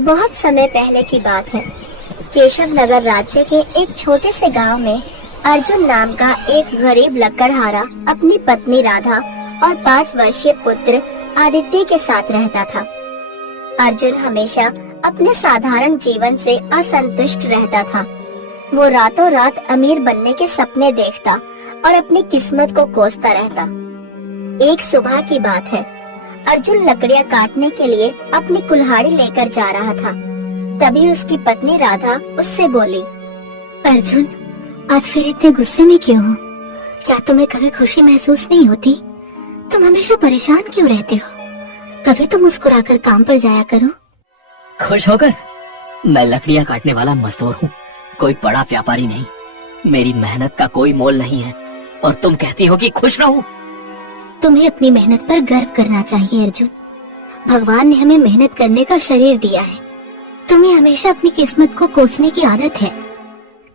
बहुत समय पहले की बात है। केशव नगर राज्य के एक छोटे से गांव में अर्जुन नाम का एक गरीब लकड़हारा अपनी पत्नी राधा और 5 वर्षीय पुत्र आदित्य के साथ रहता था। अर्जुन हमेशा अपने साधारण जीवन से असंतुष्ट रहता था। वो रातों रात अमीर बनने के सपने देखता और अपनी किस्मत को कोसता रहता। एक सुबह की बात है। अर्जुन लकड़ियां काटने के लिए अपनी कुल्हाड़ी लेकर जा रहा था। तभी उसकी पत्नी राधा उससे बोली, अर्जुन, आज फिर इतने गुस्से में क्यों हो? क्या तुम्हें कभी खुशी महसूस नहीं होती? तुम हमेशा परेशान क्यों रहते हो? कभी तो मुस्कुराकर काम पर जाया करो। खुश होकर? मैं लकड़ियां काटने वाला मजदूर हूँ, कोई बड़ा व्यापारी नहीं। मेरी मेहनत का कोई मोल नहीं है और तुम कहती हो कि खुश रहूं? तुम्हें अपनी मेहनत पर गर्व करना चाहिए अर्जुन। भगवान ने हमें मेहनत करने का शरीर दिया है। तुम्हें हमेशा अपनी किस्मत को कोसने की आदत है।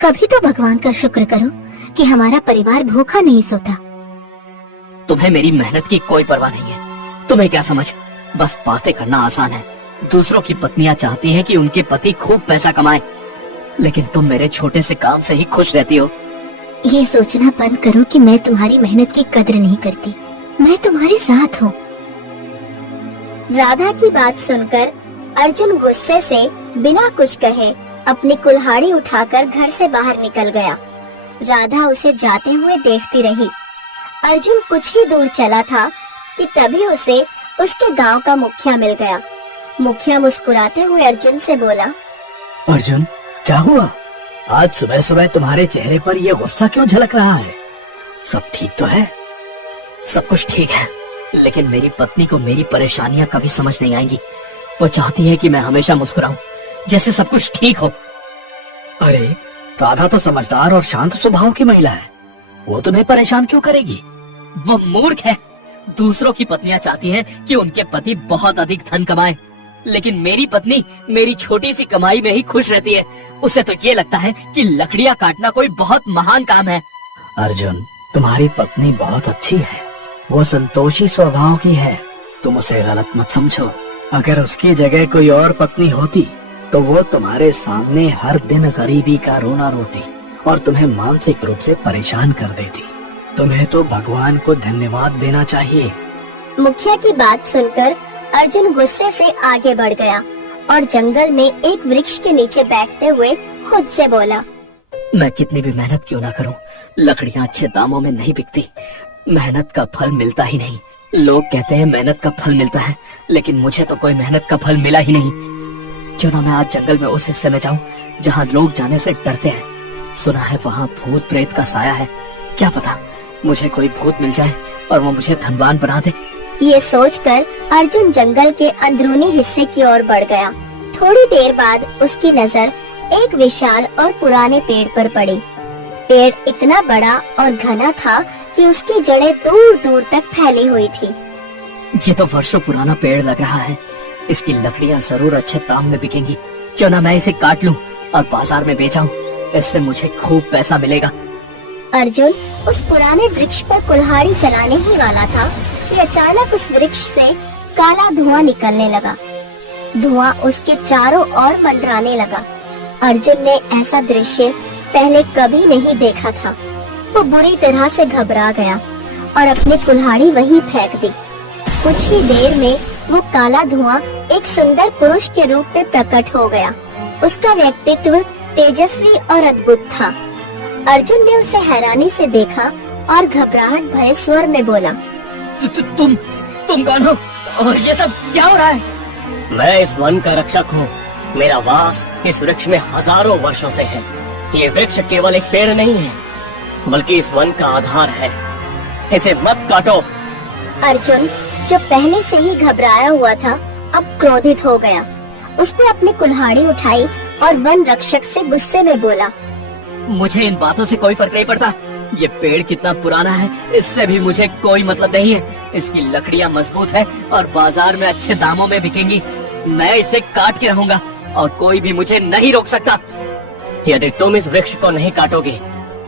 कभी तो भगवान का शुक्र करो कि हमारा परिवार भूखा नहीं सोता। तुम्हें मेरी मेहनत की कोई परवाह नहीं है। तुम्हें क्या समझ, बस बातें करना आसान है। दूसरों की पत्नियां चाहती हैं कि उनके पति खूब पैसा कमाए, लेकिन तुम मेरे छोटे से काम से ही खुश रहती हो। ये सोचना बंद करो कि मैं तुम्हारी मेहनत की कद्र नहीं करती। मैं तुम्हारे साथ हूँ। राधा की बात सुनकर अर्जुन गुस्से से बिना कुछ कहे अपनी कुल्हाड़ी उठाकर घर से बाहर निकल गया। राधा उसे जाते हुए देखती रही। अर्जुन कुछ ही दूर चला था कि तभी उसे उसके गांव का मुखिया मिल गया। मुखिया मुस्कुराते हुए अर्जुन से बोला, अर्जुन, क्या हुआ? आज सुबह सुबह तुम्हारे चेहरे पर यह गुस्सा क्यों झलक रहा है? सब ठीक तो है? सब कुछ ठीक है, लेकिन मेरी पत्नी को मेरी परेशानियां कभी समझ नहीं आएंगी। वो चाहती है कि मैं हमेशा मुस्कुराऊं, जैसे सब कुछ ठीक हो। अरे, राधा तो समझदार और शांत स्वभाव की महिला है, वो तुम्हें परेशान क्यों करेगी? वो मूर्ख है। दूसरों की पत्नियां चाहती हैं कि उनके पति बहुत अधिक धन कमाएं, लेकिन मेरी पत्नी मेरी छोटी सी कमाई में ही खुश रहती है। उसे तो ये लगता है कि लकड़ियां काटना कोई बहुत महान काम है। अर्जुन, तुम्हारी पत्नी बहुत अच्छी है, वो संतोषी स्वभाव की है। तुम उसे गलत मत समझो। अगर उसकी जगह कोई और पत्नी होती तो वो तुम्हारे सामने हर दिन गरीबी का रोना रोती और तुम्हें मानसिक रूप से परेशान कर देती। तुम्हें तो भगवान को धन्यवाद देना चाहिए। मुखिया की बात सुनकर अर्जुन गुस्से से आगे बढ़ गया और जंगल में एक वृक्ष के नीचे बैठते हुए खुद से बोला, मैं कितनी भी मेहनत क्यों ना करूं, लकड़ियां अच्छे दामों में नहीं बिकती। मेहनत का फल मिलता ही नहीं। लोग कहते हैं मेहनत का फल मिलता है, लेकिन मुझे तो कोई मेहनत का फल मिला ही नहीं। क्यों ना मैं आज जंगल में उस हिस्से में जाऊं जहां लोग जाने से डरते हैं। सुना है वहां भूत प्रेत का साया है। क्या पता मुझे कोई भूत मिल जाए और वो मुझे धनवान बना दे। ये सोचकर अर्जुन जंगल के अंदरूनी हिस्से की ओर बढ़ गया। थोड़ी देर बाद उसकी नजर एक विशाल और पुराने पेड़ पर पड़ी। पेड़ इतना बड़ा और घना था कि उसकी जड़ें दूर दूर तक फैली हुई थी। ये तो वर्षों पुराना पेड़ लग रहा है। इसकी लकड़ियां जरूर अच्छे दाम में बिकेंगी। क्यों ना मैं इसे काट लूं और बाजार में बेचाऊं, इससे मुझे खूब पैसा मिलेगा। अर्जुन उस पुराने वृक्ष पर कुल्हाड़ी चलाने ही वाला था कि अचानक उस वृक्ष से काला धुआं निकलने लगा। धुआं उसके चारों ओर मंडराने लगा। अर्जुन ने ऐसा दृश्य पहले कभी नहीं देखा था। वो बुरी तरह से घबरा गया और अपनी कुल्हाड़ी वहीं फेंक दी। कुछ ही देर में वो काला धुआं एक सुंदर पुरुष के रूप में प्रकट हो गया। उसका व्यक्तित्व तेजस्वी और अद्भुत था। अर्जुन ने उसे हैरानी से देखा और घबराहट भरे स्वर में बोला, तुम कौन हो और ये सब क्या हो रहा है? मैं इस वन का रक्षक हूँ। मेरा वास इस वृक्ष में हजारों वर्षों से है। ये वृक्ष केवल एक पेड़ नहीं है, बल्कि इस वन का आधार है। इसे मत काटो। अर्जुन जो पहले से ही घबराया हुआ था, अब क्रोधित हो गया। उसने अपनी कुल्हाड़ी उठाई और वन रक्षक से गुस्से में बोला, मुझे इन बातों से कोई फर्क नहीं पड़ता। ये पेड़ कितना पुराना है इससे भी मुझे कोई मतलब नहीं है। इसकी लकड़ियां मजबूत है और बाजार में अच्छे दामों में बिकेंगी। मैं इसे काट के रहूंगा और कोई भी मुझे नहीं रोक सकता। यदि तुम इस वृक्ष को नहीं काटोगे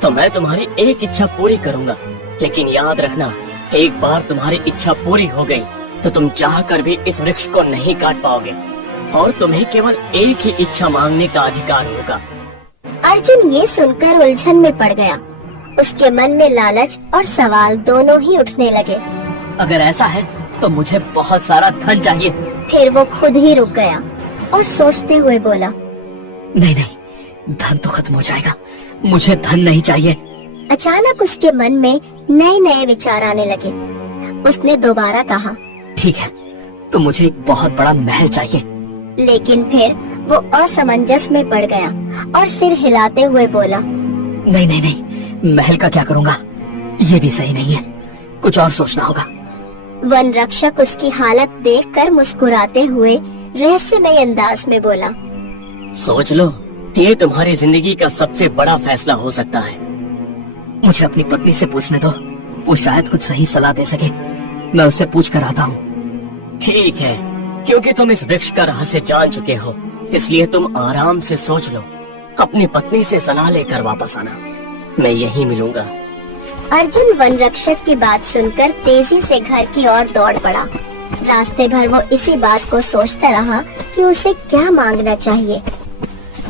तो मैं तुम्हारी एक इच्छा पूरी करूंगा। लेकिन याद रखना, एक बार तुम्हारी इच्छा पूरी हो गई तो तुम चाह कर भी इस वृक्ष को नहीं काट पाओगे। और तुम्हें केवल एक ही इच्छा मांगने का अधिकार होगा। अर्जुन ये सुनकर उलझन में पड़ गया। उसके मन में लालच और सवाल दोनों ही उठने लगे। अगर ऐसा है तो मुझे बहुत सारा धन चाहिए। फिर वो खुद ही रुक गया और सोचते हुए बोला, नहीं नहीं, धन तो खत्म हो जाएगा, मुझे धन नहीं चाहिए। अचानक उसके मन में नए नए विचार आने लगे। उसने दोबारा कहा, ठीक है, तो मुझे एक बहुत बड़ा महल चाहिए। लेकिन फिर वो असमंजस में पड़ गया और सिर हिलाते हुए बोला, नहीं नहीं नहीं, महल का क्या करूँगा, ये भी सही नहीं है, कुछ और सोचना होगा। वन रक्षक उसकी हालत देखकर मुस्कुराते हुए रहस्यमय अंदाज में बोला, सोच लो, ये तुम्हारी जिंदगी का सबसे बड़ा फैसला हो सकता है। मुझे अपनी पत्नी से पूछने दो, वो शायद कुछ सही सलाह दे सके। मैं उससे पूछ कर आता हूँ। ठीक है, क्योंकि तुम इस वृक्ष का रहस्य जान चुके हो, इसलिए तुम आराम से सोच लो। अपनी पत्नी से सलाह लेकर वापस आना, मैं यहीं मिलूंगा। अर्जुन वन रक्षक की बात सुनकर तेजी से घर की ओर दौड़ पड़ा। रास्ते भर वो इसी बात को सोचता रहा कि उसे क्या मांगना चाहिए।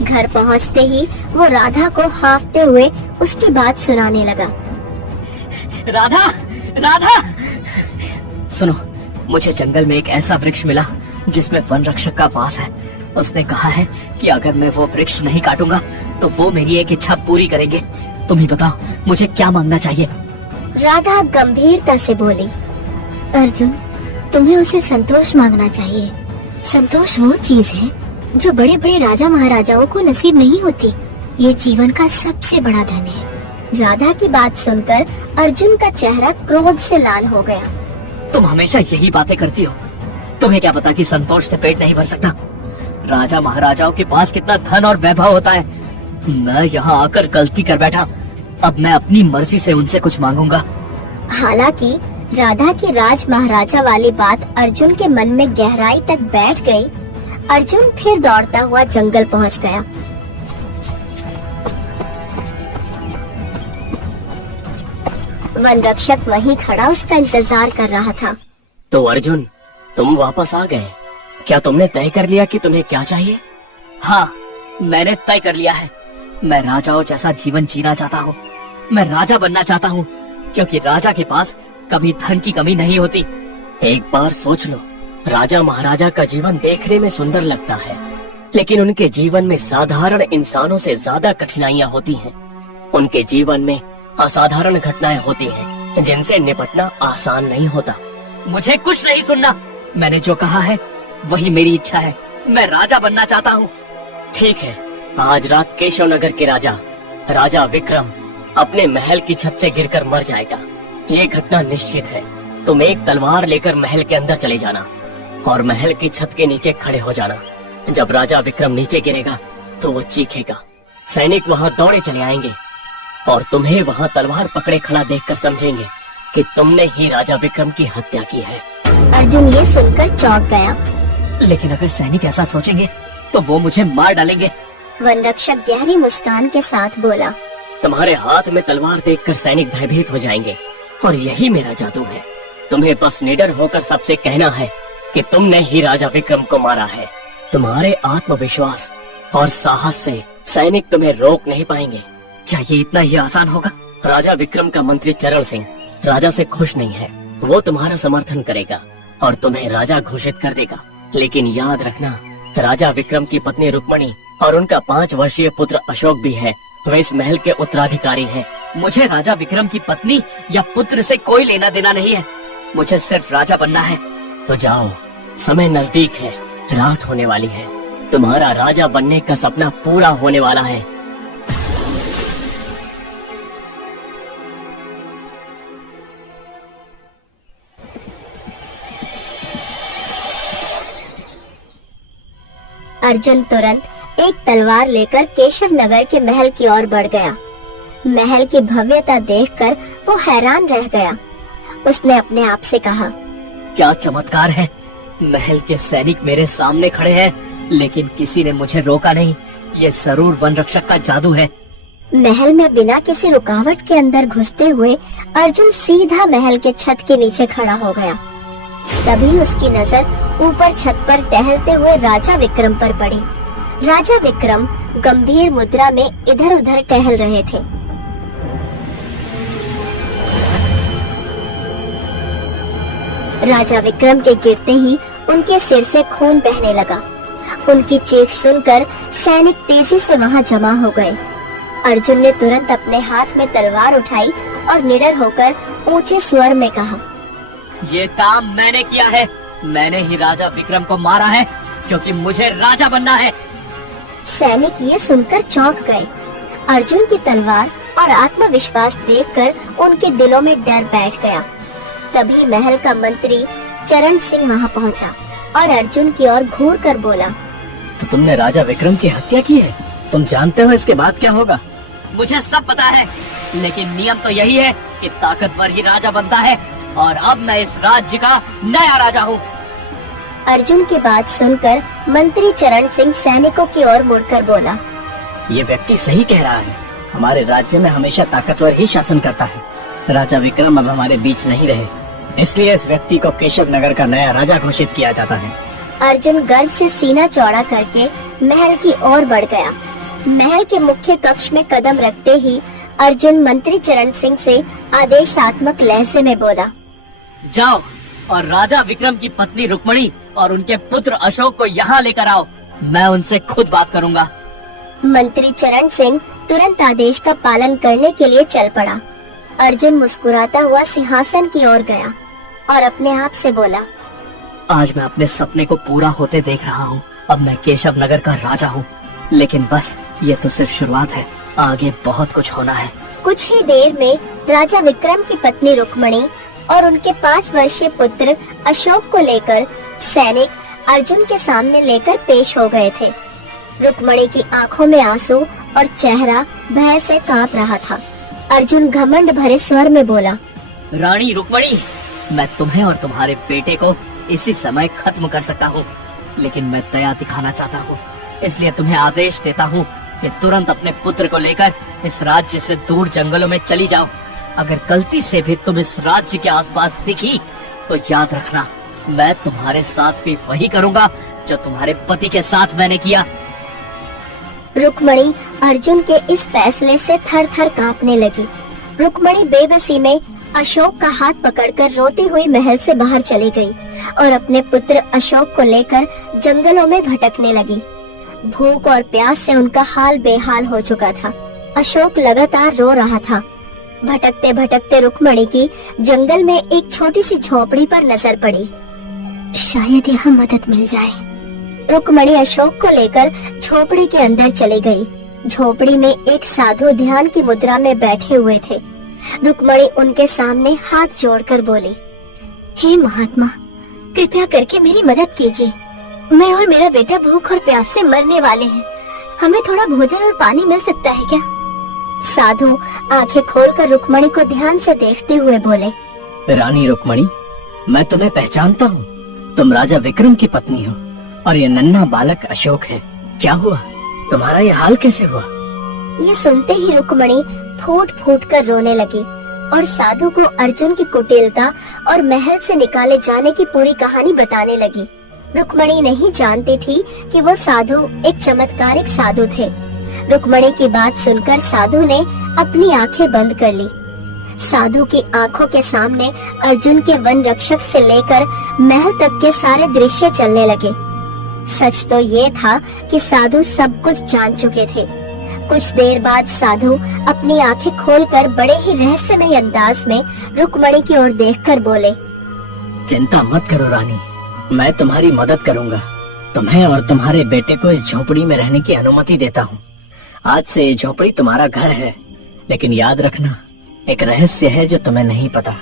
घर पहुंचते ही वो राधा को हाँफते हुए उसकी बात सुनाने लगा। राधा, राधा, सुनो, मुझे जंगल में एक ऐसा वृक्ष मिला जिसमें वन रक्षक का वास है। उसने कहा है कि अगर मैं वो वृक्ष नहीं काटूंगा तो वो मेरी एक इच्छा पूरी करेंगे। तुम ही बताओ, मुझे क्या मांगना चाहिए? राधा गंभीरता से बोली, अर्जुन, तुम्हें उसे संतोष मांगना चाहिए। संतोष वो चीज है जो बड़े बड़े राजा महाराजाओं को नसीब नहीं होती। ये जीवन का सबसे बड़ा धन है। राधा की बात सुनकर अर्जुन का चेहरा क्रोध से लाल हो गया। तुम हमेशा यही बातें करती हो। तुम्हें क्या पता कि संतोष से पेट नहीं भर सकता। राजा महाराजाओं के पास कितना धन और वैभव होता है। मैं यहाँ आकर गलती कर बैठा। अब मैं अपनी मर्जी से उनसे कुछ मांगूंगा। हालांकि राधा की राज महाराजा वाली बात अर्जुन के मन में गहराई तक बैठ गई। अर्जुन फिर दौड़ता हुआ जंगल पहुंच गया। वन रक्षक वहीं खड़ा उसका इंतजार कर रहा था। तो अर्जुन, तुम वापस आ गए। क्या तुमने तय कर लिया कि तुम्हें क्या चाहिए? हाँ, मैंने तय कर लिया है। मैं राजाओं जैसा जीवन जीना चाहता हूँ। मैं राजा बनना चाहता हूँ, क्योंकि राजा के पास कभी धन की कमी नहीं होती। एक बार सोच लो, राजा महाराजा का जीवन देखने में सुंदर लगता है, लेकिन उनके जीवन में साधारण इंसानों से ज्यादा कठिनाइयाँ होती हैं। उनके जीवन में असाधारण घटनाएं होती हैं, जिनसे निपटना आसान नहीं होता। मुझे कुछ नहीं सुनना। मैंने जो कहा है वही मेरी इच्छा है। मैं राजा बनना चाहता हूँ। ठीक है, आज रात केशव नगर के राजा विक्रम अपने महल की छत से गिरकर मर जाएगा। ये घटना निश्चित है। तुम एक तलवार लेकर महल के अंदर चले जाना और महल की छत के नीचे खड़े हो जाना। जब राजा विक्रम नीचे गिरेगा तो वो चीखेगा। सैनिक वहाँ दौड़े चले आएंगे और तुम्हें वहाँ तलवार पकड़े खड़ा देखकर समझेंगे कि तुमने ही राजा विक्रम की हत्या की है। अर्जुन ये सुनकर चौंक गया। लेकिन अगर सैनिक ऐसा सोचेंगे तो वो मुझे मार डालेंगे। वन रक्षक गहरी मुस्कान के साथ बोला, तुम्हारे हाथ में तलवार देखकर सैनिक भयभीत हो जाएंगे और यही मेरा जादू है। तुम्हें बस निडर होकर सबसे कहना है कि तुमने ही राजा विक्रम को मारा है। तुम्हारे आत्मविश्वास और साहस से सैनिक तुम्हें रोक नहीं पाएंगे। क्या ये इतना ही आसान होगा? राजा विक्रम का मंत्री चरण सिंह राजा से खुश नहीं है। वो तुम्हारा समर्थन करेगा और तुम्हें राजा घोषित कर देगा। लेकिन याद रखना, राजा विक्रम की पत्नी रुक्मणी और उनका 5 वर्षीय पुत्र अशोक भी है। वे इस महल के उत्तराधिकारी हैं। मुझे राजा विक्रम की पत्नी या पुत्र से कोई लेना देना नहीं है। मुझे सिर्फ राजा बनना है। तो जाओ, समय नजदीक है, रात होने वाली है। तुम्हारा राजा बनने का सपना पूरा होने वाला है। अर्जुन तुरंत एक तलवार लेकर केशव नगर के महल की ओर बढ़ गया। महल की भव्यता देखकर वो हैरान रह गया। उसने अपने आप से कहा, क्या चमत्कार है। महल के सैनिक मेरे सामने खड़े हैं, लेकिन किसी ने मुझे रोका नहीं। ये जरूर वन रक्षक का जादू है। महल में बिना किसी रुकावट के अंदर घुसते हुए अर्जुन सीधा महल के छत के नीचे खड़ा हो गया। तभी उसकी नजर ऊपर छत पर टहलते हुए राजा विक्रम पर पड़ी। राजा विक्रम गंभीर मुद्रा में इधर उधर टहल रहे थे। राजा विक्रम के गिरते ही उनके सिर से खून बहने लगा। उनकी चीख सुनकर सैनिक तेजी से वहां जमा हो गए। अर्जुन ने तुरंत अपने हाथ में तलवार उठाई और निडर होकर ऊंचे स्वर में कहा, ये काम मैंने किया है। मैंने ही राजा विक्रम को मारा है, क्योंकि मुझे राजा बनना है। सैनिक ये सुनकर चौंक गए। अर्जुन की तलवार और आत्मविश्वास देखकर उनके दिलों में डर बैठ गया। तभी महल का मंत्री चरण सिंह वहां पहुंचा और अर्जुन की ओर घूर कर बोला, तो तुमने राजा विक्रम की हत्या की है? तुम जानते हो इसके बाद क्या होगा? मुझे सब पता है, लेकिन नियम तो यही है कि ताकतवर ही राजा बनता है, और अब मैं इस राज्य का नया राजा हूँ। अर्जुन की बात सुनकर मंत्री चरण सिंह सैनिकों की ओर मुड़कर बोला, ये व्यक्ति सही कह रहा है। हमारे राज्य में हमेशा ताकतवर ही शासन करता है। राजा विक्रम अब हमारे बीच नहीं रहे, इसलिए इस व्यक्ति को केशव नगर का नया राजा घोषित किया जाता है। अर्जुन गर्व से सीना चौड़ा करके महल की ओर बढ़ गया। महल के मुख्य कक्ष में कदम रखते ही अर्जुन मंत्री चरण सिंह से आदेशात्मक लहजे में बोला, जाओ और राजा विक्रम की पत्नी रुक्मणी और उनके पुत्र अशोक को यहाँ लेकर आओ। मैं उनसे खुद बात करूँगा। मंत्री चरण सिंह तुरंत आदेश का पालन करने के लिए चल पड़ा। अर्जुन मुस्कुराता हुआ सिंहासन की ओर गया और अपने आप से बोला, आज मैं अपने सपने को पूरा होते देख रहा हूँ। अब मैं केशव नगर का राजा हूँ, लेकिन बस ये तो सिर्फ शुरुआत है। आगे बहुत कुछ होना है। कुछ ही देर में राजा विक्रम की पत्नी रुक्मणी और उनके 5 वर्षीय पुत्र अशोक को लेकर सैनिक अर्जुन के सामने लेकर पेश हो गए थे। रुक्मणी की आंखों में आंसू और चेहरा भय से कांप रहा था। अर्जुन घमंड भरे स्वर में बोला, रानी रुक्मणी, मैं तुम्हें और तुम्हारे बेटे को इसी समय खत्म कर सकता हूँ, लेकिन मैं दया दिखाना चाहता हूँ, इसलिए तुम्हें आदेश देता हूँ कि तुरंत अपने पुत्र को लेकर इस राज्य से दूर जंगलों में चली जाओ। अगर गलती से भी तुम इस राज्य के आसपास दिखी तो याद रखना, मैं तुम्हारे साथ भी वही करूँगा जो तुम्हारे पति के साथ मैंने किया। रुक्मणी अर्जुन के इस फैसले से थर थर कांपने लगी। रुक्मणी बेबसी में अशोक का हाथ पकड़कर रोती हुई महल से बाहर चली गई और अपने पुत्र अशोक को लेकर जंगलों में भटकने लगी। भूख और प्यास से उनका हाल बेहाल हो चुका था। अशोक लगातार रो रहा था। भटकते भटकते रुक्मणी की जंगल में एक छोटी सी झोपड़ी पर नजर पड़ी। शायद यहाँ मदद मिल जाए। रुक्मणी अशोक को लेकर झोपड़ी के अंदर चली गई। झोपड़ी में एक साधु ध्यान की मुद्रा में बैठे हुए थे। रुक्मणी उनके सामने हाथ जोड़कर बोली, हे महात्मा, कृपया करके मेरी मदद कीजिए। मैं और मेरा बेटा भूख और प्यास से मरने वाले हैं। हमें थोड़ा भोजन और पानी मिल सकता है क्या? साधु आंखें खोलकर रुक्मणी को ध्यान से देखते हुए बोले, रानी रुक्मणी, मैं तुम्हें पहचानता हूँ। तुम राजा विक्रम की पत्नी हो और ये नन्हा बालक अशोक है। क्या हुआ? तुम्हारा ये हाल कैसे हुआ? ये सुनते ही रुक्मणी फूट फूट कर रोने लगी और साधु को अर्जुन की कुटिलता और महल से निकाले जाने की पूरी कहानी बताने लगी। रुक्मणी नहीं जानती थी कि वो साधु एक चमत्कारिक साधु थे। रुक्मणी की बात सुनकर साधु ने अपनी आंखें बंद कर ली। साधु की आंखों के सामने अर्जुन के वन रक्षक से लेकर महल तक के सारे दृश्य चलने लगे। सच तो ये था कि साधु सब कुछ जान चुके थे। कुछ देर बाद साधु अपनी आंखें खोलकर बड़े ही रहस्यमय अंदाज में रुक्मणी की ओर देखकर बोले, चिंता मत करो रानी, मैं तुम्हारी मदद करूंगा। तुम्हें और तुम्हारे बेटे को इस झोपड़ी में रहने की अनुमति देता हूँ। आज से ये झोपड़ी तुम्हारा घर है, लेकिन याद रखना, एक रहस्य है जो तुम्हें नहीं पता।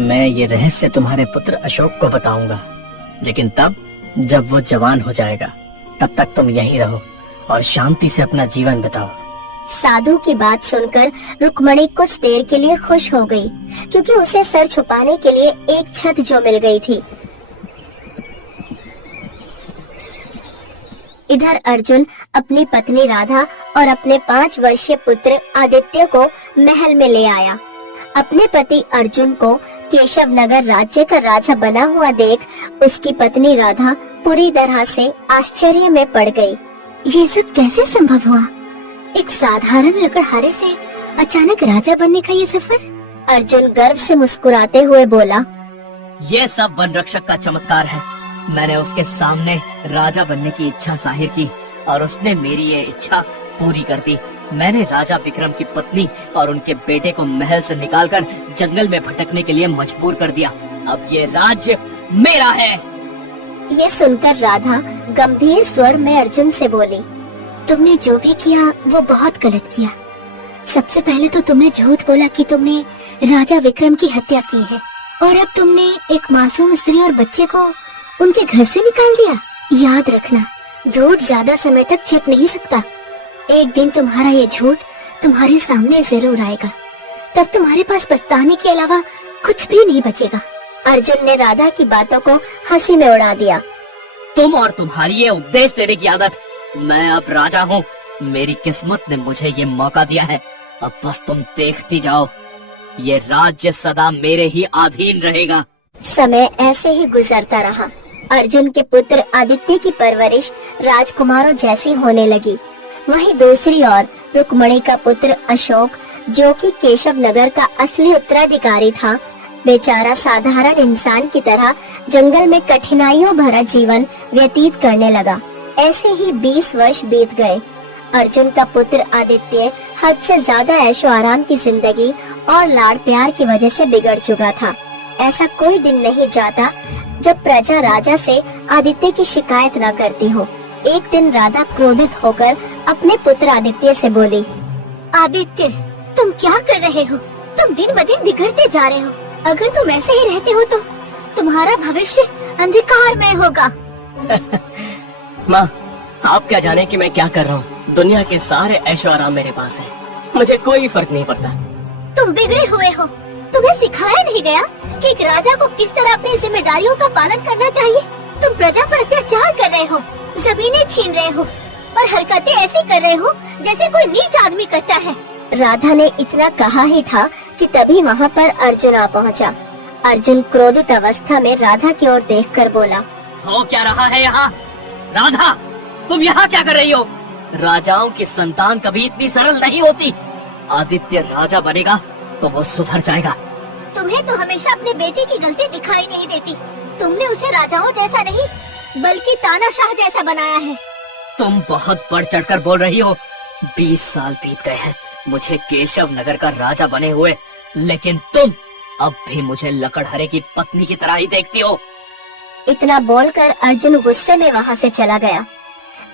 मैं ये रहस्य तुम्हारे पुत्र अशोक को बताऊंगा, लेकिन तब जब वो जवान हो जाएगा। तब तक तुम यहीं रहो और शांति से अपना जीवन बिताओ। साधु की बात सुनकर रुक्मणी कुछ देर के लिए खुश हो गई, क्योंकि उसे सर छुपाने के लिए एक छत जो मिल गई थी। इधर अर्जुन अपनी पत्नी राधा और अपने 5 वर्षीय पुत्र आदित्य को महल में ले आया। अपने पति अर्जुन को केशव नगर राज्य का राजा बना हुआ देख उसकी पत्नी राधा पूरी तरह से आश्चर्य में पड़ गई। ये सब कैसे संभव हुआ? एक साधारण लकड़हारे से अचानक राजा बनने का ये सफर? अर्जुन गर्व से मुस्कुराते हुए बोला, ये सब वन रक्षक का चमत्कार है। मैंने उसके सामने राजा बनने की इच्छा जाहिर की और उसने मेरी ये इच्छा पूरी कर दी। मैंने राजा विक्रम की पत्नी और उनके बेटे को महल से निकालकर जंगल में भटकने के लिए मजबूर कर दिया। अब ये राज्य मेरा है। ये सुनकर राधा गंभीर स्वर में अर्जुन से बोली, तुमने जो भी किया वो बहुत गलत किया। सबसे पहले तो तुमने झूठ बोला कि तुमने राजा विक्रम की हत्या की है, और अब तुमने एक मासूम स्त्री और बच्चे को उनके घर से निकाल दिया। याद रखना, झूठ ज्यादा समय तक छिप नहीं सकता। एक दिन तुम्हारा ये झूठ तुम्हारे सामने जरूर आएगा, तब तुम्हारे पास पछताने के अलावा कुछ भी नहीं बचेगा। अर्जुन ने राधा की बातों को हंसी में उड़ा दिया। तुम और तुम्हारी ये उपदेश देने की आदत। मैं अब राजा हूँ। मेरी किस्मत ने मुझे ये मौका दिया है। अब बस तुम देखती जाओ, ये राज्य सदा मेरे ही अधीन रहेगा। समय ऐसे ही गुजरता रहा। अर्जुन के पुत्र आदित्य की परवरिश राजकुमारों जैसी होने लगी। वहीं दूसरी ओर रुक्मणी का पुत्र अशोक, जो कि केशव नगर का असली उत्तराधिकारी था, बेचारा साधारण इंसान की तरह जंगल में कठिनाइयों भरा जीवन व्यतीत करने लगा। ऐसे ही 20 वर्ष बीत गए। अर्जुन का पुत्र आदित्य हद से ज्यादा ऐशो आराम की जिंदगी और लाड़ प्यार की वजह से बिगड़ चुका था। ऐसा कोई दिन नहीं जाता जब प्रजा राजा से आदित्य की शिकायत न करती हो। एक दिन राधा क्रोधित होकर अपने पुत्र आदित्य से बोली, आदित्य, तुम क्या कर रहे हो? तुम दिन ब दिन बिगड़ते जा रहे हो। अगर तुम ऐसे ही रहते हो तो तुम्हारा भविष्य अंधकार में होगा। माँ, आप क्या जाने कि मैं क्या कर रहा हूँ। दुनिया के सारे ऐशो आराम मेरे पास है, मुझे कोई फर्क नहीं पड़ता। तुम बिगड़े हुए हो। तुम्हें सिखाया नहीं गया कि एक राजा को किस तरह अपनी जिम्मेदारियों का पालन करना चाहिए। तुम प्रजा पर अत्याचार कर रहे हो, जमीनें छीन रहे हो और हरकतें ऐसी कर रहे हो जैसे कोई नीच आदमी करता है। राधा ने इतना कहा ही था कि तभी वहाँ पर अर्जुन आ पहुँचा। अर्जुन क्रोधित अवस्था में राधा की ओर देखकर बोला, हो क्या रहा है यहाँ? राधा, तुम यहाँ क्या कर रही हो? राजाओं की संतान कभी इतनी सरल नहीं होती। आदित्य राजा बनेगा तो वो सुधर जाएगा। तुम्हें तो हमेशा अपने बेटे की गलती दिखाई नहीं देती। तुमने उसे राजाओं जैसा नहीं बल्कि तानाशाह जैसा बनाया है। तुम बहुत बढ़ चढ़कर बोल रही हो। 20 साल बीत गए हैं मुझे केशव नगर का राजा बने हुए, लेकिन तुम अब भी मुझे लकड़हरे की पत्नी की तरह ही देखती हो। इतना बोलकर अर्जुन गुस्से में वहाँ से चला गया।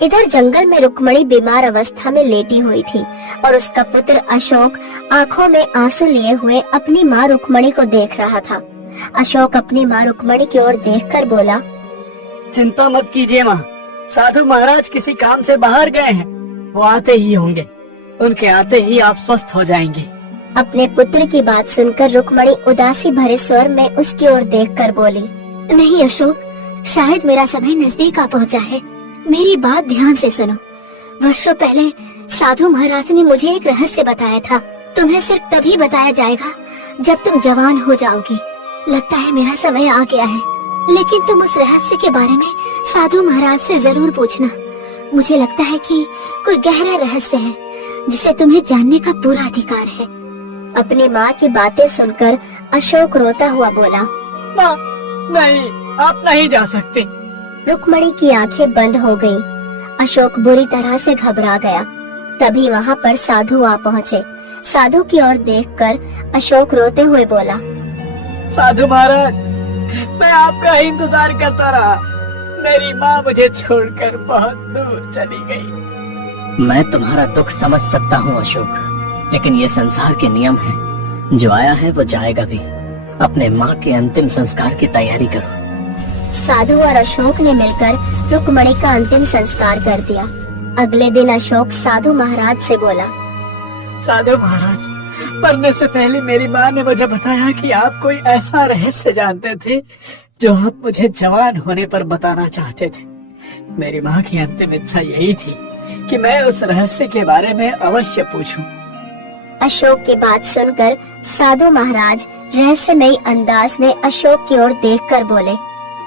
इधर जंगल में रुक्मणी बीमार अवस्था में लेटी हुई थी और उसका पुत्र अशोक आंखों में आंसू लिए हुए अपनी माँ रुक्मणी को देख रहा था। अशोक अपनी माँ रुक्मणी की ओर देखकर बोला, चिंता मत कीजिए माँ, साधु महाराज किसी काम से बाहर गए हैं, वो आते ही होंगे। उनके आते ही आप स्वस्थ हो जाएंगे। अपने पुत्र की बात सुनकर रुक्मणी उदासी भरे स्वर में उसकी ओर देखकर बोली, नहीं अशोक, शायद मेरा समय नजदीक आ पहुँचा है। मेरी बात ध्यान से सुनो। वर्षों पहले साधु महाराज ने मुझे एक रहस्य बताया था। तुम्हें सिर्फ तभी बताया जाएगा जब तुम जवान हो जाओगे। लगता है मेरा समय आ गया है, लेकिन तुम उस रहस्य के बारे में साधु महाराज से जरूर पूछना। मुझे लगता है कि कोई गहरा रहस्य है जिसे तुम्हें जानने का पूरा अधिकार है। अपनी माँ की बातें सुनकर अशोक रोता हुआ बोला, माँ, नहीं, आप नहीं जा सकते। रुक्मणी की आंखें बंद हो गईं। अशोक बुरी तरह से घबरा गया। तभी वहाँ पर साधु आ पहुँचे। साधु की ओर देखकर अशोक रोते हुए बोला, साधु महाराज, मैं आपका इंतजार करता रहा। मेरी माँ मुझे छोड़कर बहुत दूर चली गई। मैं तुम्हारा दुख समझ सकता हूँ अशोक, लेकिन ये संसार के नियम हैं। जो आया है वो जाएगा भी। अपने माँ के अंतिम संस्कार की तैयारी करो। साधु और अशोक ने मिलकर रुक्मणी का अंतिम संस्कार कर दिया। अगले दिन अशोक साधु महाराज से बोला, साधु महाराज, मरने से पहले मेरी माँ ने मुझे बताया कि आप कोई ऐसा रहस्य जानते थे जो आप मुझे जवान होने पर बताना चाहते थे। मेरी माँ की अंतिम इच्छा यही थी कि मैं उस रहस्य के बारे में अवश्य पूछूं। अशोक की बात सुनकर साधु महाराज रहस्यमयी अंदाज में अशोक की ओर देखकर बोले,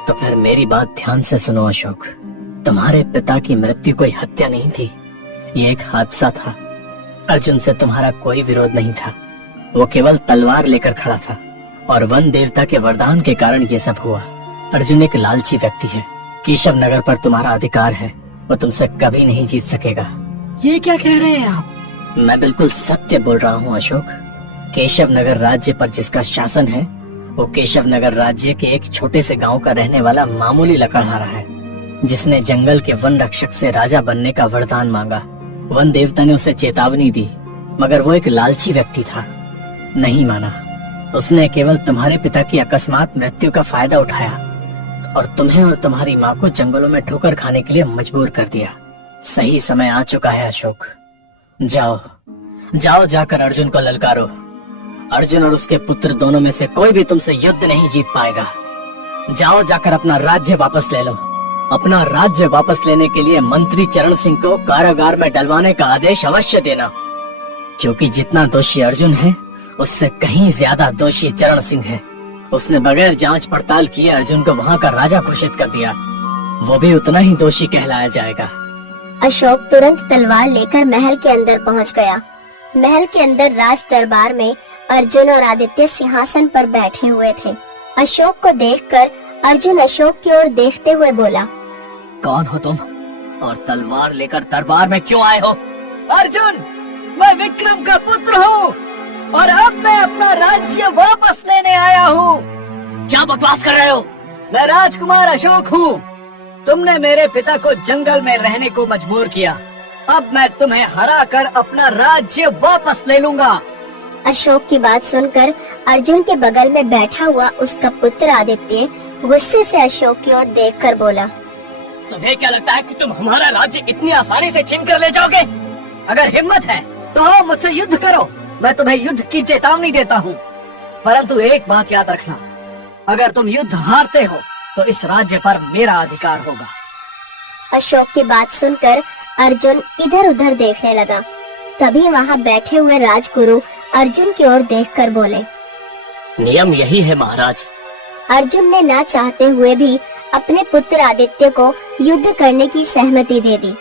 तो फिर मेरी बात ध्यान से सुनो अशोक। तुम्हारे पिता की मृत्यु कोई हत्या नहीं थी, ये एक हादसा था। अर्जुन से तुम्हारा कोई विरोध नहीं था, वो केवल तलवार लेकर खड़ा था और वन देवता के वरदान के कारण ये सब हुआ। अर्जुन एक लालची व्यक्ति है, केशव नगर पर तुम्हारा अधिकार है, वो तुमसे कभी नहीं जीत सकेगा। ये क्या कह रहे हैं आप? मैं बिल्कुल सत्य बोल रहा हूँ अशोक। केशव नगर राज्य पर जिसका शासन है वो केशव नगर राज्य के एक छोटे से गांव का रहने वाला मामूली लकड़हारा है, जिसने जंगल के वन रक्षक से राजा बनने का वरदान मांगा। वन देवता ने उसे चेतावनी दी, मगर वो एक लालची व्यक्ति था, नहीं माना। उसने केवल तुम्हारे पिता की अकस्मात मृत्यु का फायदा उठाया और तुम्हें और तुम्हारी माँ को जंगलों में ठोकर खाने के लिए मजबूर कर दिया। सही समय आ चुका है अशोक, जाओ जाओ जाकर अर्जुन को ललकारो। अर्जुन और उसके पुत्र दोनों में से कोई भी तुमसे युद्ध नहीं जीत पाएगा। जाओ जाकर अपना राज्य वापस ले लो। अपना राज्य वापस लेने के लिए मंत्री चरण सिंह को कारागार में डलवाने का आदेश अवश्य देना, क्योंकि जितना दोषी अर्जुन है उससे कहीं ज्यादा दोषी चरण सिंह है। उसने बगैर जांच पड़ताल किए अर्जुन को वहाँ का राजा घोषित कर दिया, वो भी उतना ही दोषी कहलाया जाएगा। अशोक तुरंत तलवार लेकर महल के अंदर पहुंच गया। महल के अंदर राज दरबार में अर्जुन और आदित्य सिंहासन पर बैठे हुए थे। अशोक को देखकर अर्जुन अशोक की ओर देखते हुए बोला, कौन हो तुम और तलवार लेकर दरबार में क्यों आए हो? अर्जुन, मैं विक्रम का पुत्र हूँ और अब मैं अपना राज्य वापस लेने आया हूँ। क्या बकवास कर रहे हो? मैं राजकुमार अशोक हूँ। तुमने मेरे पिता को जंगल में रहने को मजबूर किया, अब मैं तुम्हें हरा कर अपना राज्य वापस ले लूंगा। अशोक की बात सुनकर अर्जुन के बगल में बैठा हुआ उसका पुत्र आदित्य गुस्से से अशोक की ओर देखकर बोला, तुम्हें क्या लगता है कि तुम हमारा राज्य इतनी आसानी से छीन कर ले जाओगे? अगर हिम्मत है तो आओ मुझसे युद्ध करो, मैं तुम्हें युद्ध की चेतावनी देता हूँ। परंतु एक बात याद रखना, अगर तुम युद्ध हारते हो तो इस राज्य पर मेरा अधिकार होगा। अशोक की बात सुनकर अर्जुन इधर उधर देखने लगा। तभी वहाँ बैठे हुए राजगुरु अर्जुन की ओर देखकर बोले, नियम यही है महाराज। अर्जुन ने ना चाहते हुए भी अपने पुत्र आदित्य को युद्ध करने की सहमति दे दी,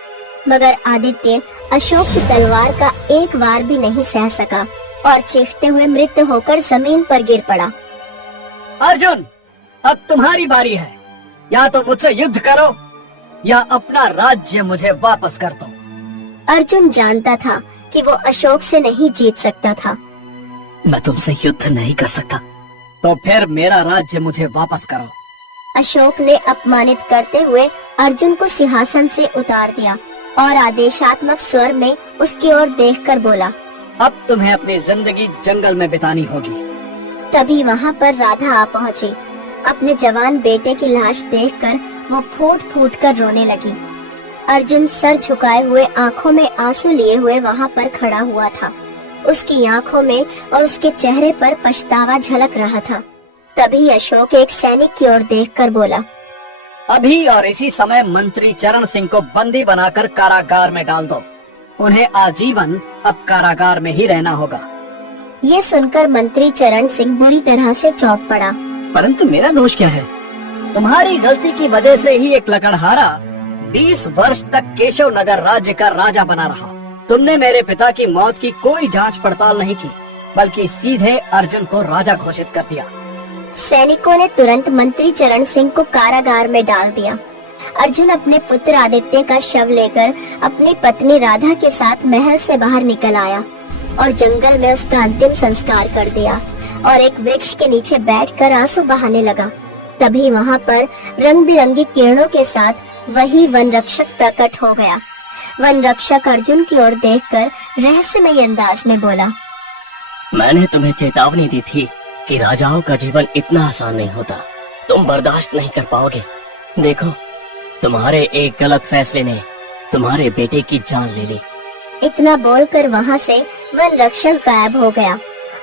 मगर आदित्य अशोक की तलवार का एक वार भी नहीं सह सका और चीखते हुए मृत होकर जमीन पर गिर पड़ा। अर्जुन, अब तुम्हारी बारी है, या तो मुझसे युद्ध करो या अपना राज्य मुझे वापस कर दो। अर्जुन जानता था कि वो अशोक से नहीं जीत सकता था। मैं तुमसे युद्ध नहीं कर सकता। तो फिर मेरा राज्य मुझे वापस करो। अशोक ने अपमानित करते हुए अर्जुन को सिंहासन से उतार दिया और आदेशात्मक स्वर में उसकी ओर देखकर बोला, अब तुम्हें अपनी जिंदगी जंगल में बितानी होगी। तभी वहाँ पर राधा आ पहुँची। अपने जवान बेटे की लाश देखकर वो फूट फूट कर रोने लगी। अर्जुन सर झुकाए हुए आंखों में आंसू लिए हुए वहाँ पर खड़ा हुआ था। उसकी आंखों में और उसके चेहरे पर पछतावा झलक रहा था। तभी अशोक एक सैनिक की ओर देखकर बोला, अभी और इसी समय मंत्री चरण सिंह को बंदी बनाकर कारागार में डाल दो। उन्हें आजीवन अब कारागार में ही रहना होगा। ये सुनकर मंत्री चरण सिंह बुरी तरह से चौंक पड़ा। परंतु मेरा दोष क्या है? तुम्हारी गलती की वजह से ही एक लकड़हारा 20 वर्ष तक केशव नगर राज्य का राजा बना रहा। तुमने मेरे पिता की मौत की कोई जांच पड़ताल नहीं की, बल्कि सीधे अर्जुन को राजा घोषित कर दिया। सैनिकों ने तुरंत मंत्री चरण सिंह को कारागार में डाल दिया। अर्जुन अपने पुत्र आदित्य का शव लेकर अपनी पत्नी राधा के साथ महल से बाहर निकल आया और जंगल में उसका अंतिम संस्कार कर दिया और एक वृक्ष के नीचे बैठकर आंसू बहाने लगा। तभी वहाँ पर रंग बिरंगी किरणों के साथ वही वन रक्षक प्रकट हो गया। वन रक्षक अर्जुन की ओर देखकर रहस्यमय अंदाज में बोला, मैंने तुम्हें चेतावनी दी थी कि राजाओं का जीवन इतना आसान नहीं होता। तुम बर्दाश्त नहीं कर पाओगे। देखो, तुम्हारे एक गलत फैसले ने तुम्हारे बेटे की जान ले ली। इतना बोलकर वहाँ से वन रक्षक गायब हो गया।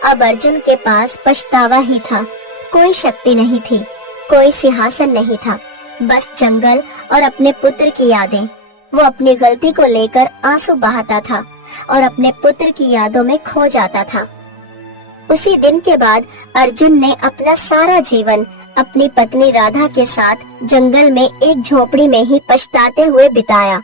अब अर्जुन के पास पछतावा ही था। कोई शक्ति नहीं थी, कोई सिंहासन नहीं था, बस जंगल और अपने पुत्र की यादें। वो अपनी गलती को लेकर आंसू बहाता था और अपने पुत्र की यादों में खो जाता था। उसी दिन के बाद अर्जुन ने अपना सारा जीवन अपनी पत्नी राधा के साथ जंगल में एक झोपड़ी में ही पछताते हुए बिताया।